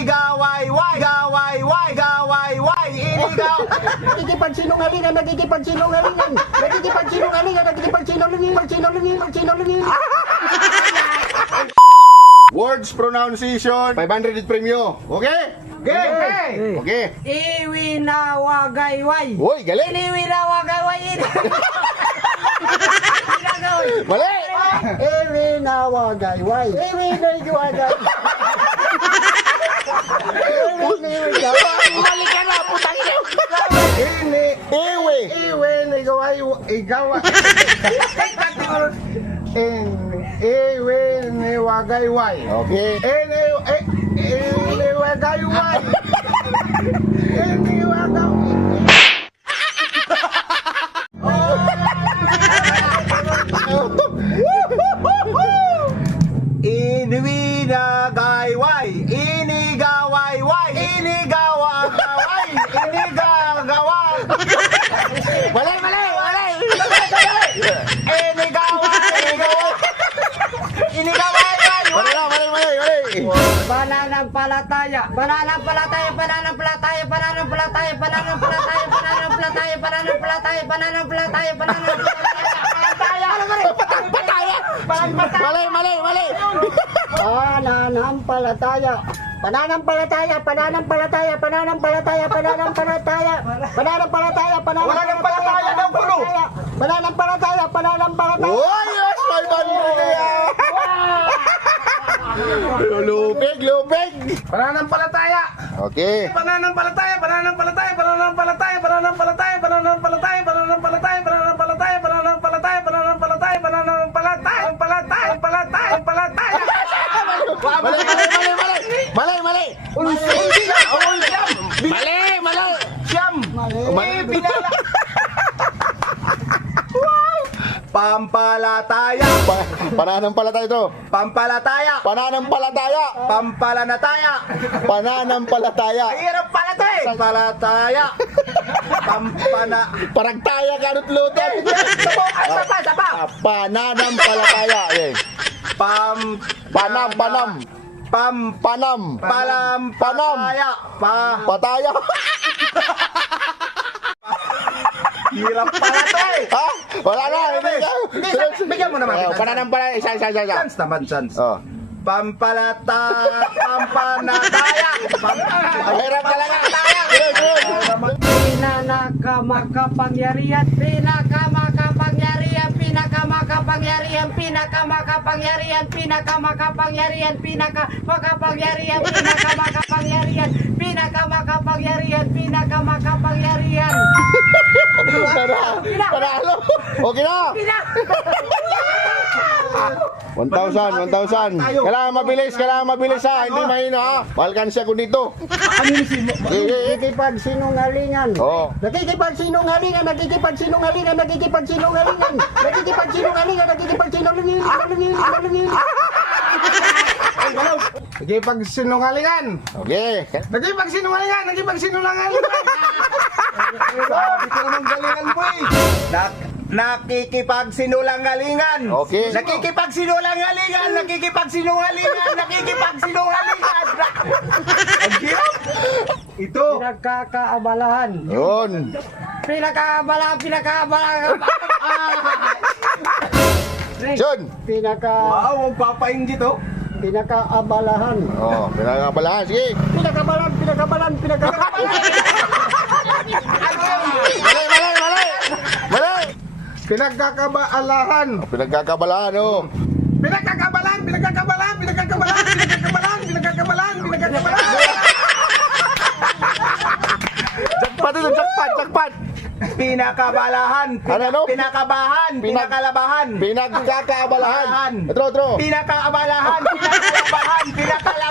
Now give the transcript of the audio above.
Inigawayway, gawayway, gawayway, inigaw. Nagkikipagsinungalingan, nagkikipagsinungalingan, nagkikipagsinungalingan, nagkikipagsinungalingan, pagsinungalingan, pagsinungalingan. Words pronunciation, 500 premyo. Okay? Okay. Okay. Okay. Iwinawagayway. Uy, galing. Iniwinawagayway. Mali. Iwinawagayway. Iwinawagayway. Balikan na, putang ina. Ini, ewe. Ewe, nagawa yung igawa. Ewe, nagagayway. Okay. Ewe, nagagayway. Ewe, nagagayway. E, inigawayway, Mali na, mali, mali, mali. Pananampalataya, pananampalataya, pananampalataya, pananampalataya, pananampalataya, pananampalataya, pananampalataya, pananampalataya, pananampalataya, Mali, mali, mali. pananampalataya. Pananampalataya, pananampalataya, pananampalataya, pananampalataya, pananampalataya, pananampalataya, Pananampalataya daw, puno. Pananampalataya, pananampalataya. Uy, yes, 500 na yan. Lupig, lupig. Pananampalataya. Okay. Pananampalataya, pananampalataya, pananampalataya, pananampalataya, pananampalataya, pananampalataya, pananampalataya, pananampalataya, pananampalataya, pananampalataya, palataya, palataya, palataya. Mali, mali, mali, mali. Mali, mali. Mali, mali. Siyam. May pinala. Pampalataya. Pa pananampalataya ito. Pampalataya. Pananampalataya. Pampalanataya. Pananampalataya. Hirap pala to eh. Palataya. Pampana. Paragtaya karot lutan. Sapa, sapa, sapa. Ah, Pananampalataya. Okay. Pam. Panam, panam. Pam. Panam. Palam. Panam. Pataya. Pa. Pataya. Hirap pala to eh. ha? Wala na. Hindi ka. Hindi, bigyan mo naman. Oh, pananampalataya. Isa, isa, isa, isa. Chance naman, chance. Oh. Pampalata, pampanataya. Hirap talaga. Sunod, sunod pinakamakapangyarihan, pinakamakapangyarihan, pinakamakapangyarihan, pinakamakapangyarihan, pinakamakapangyarihan, pinakamakapangyarihan, pinakamakapangyarihan. Tara, tara, ano? Okay na. Pina. 1,000, 1,000. Kailangan mabilis, kailangan mabilis ha. Hindi mahina ha. Balkan siya ko dito. Ano nakikipag sinungalingan. Oo. Nakikipag sinungalingan, nakikipag sinungalingan, nakikipag sinungalingan. Nakikipag sinungalingan, nakikipag sinungalingan. Nagipag sinungalingan. Okay. Nagipag sinungalingan, nagipag sinungalingan. Sabi ko naman galingan mo eh. Nak nakikipagsinungalingan. Okay. Nakikipagsinungalingan, nakikipagsinungalingan, nakikipagsinungalingan. Ang hirap. Ito. Pinagkakaabalahan. Yun. Pinakaabalahan, pinakaabalahan. Yun. Pinaka, Wow, ang papainggit oh. pinakaabalahan. Oh, pinakabalahan. Sige. Pinakabalan, pinakabalan, pinakabalan. Mali, mali, mali. Mali. Pinagkakabaalahan. Pinagkakabalahan, oh. Pinagkakabalan, pinagkakabalan, pinagkakabalan, pinagkakabalan, pinagkakabalan, pinagkakabalan. Jackpot ito, jackpot, jackpot. Pinakabalahan, Ano, ano? pinakabahan, Pinag- pinakalabahan. Pinagkakabalahan. Otro, otro. Pinakaabalahan, pinakalabahan, pinakalabahan.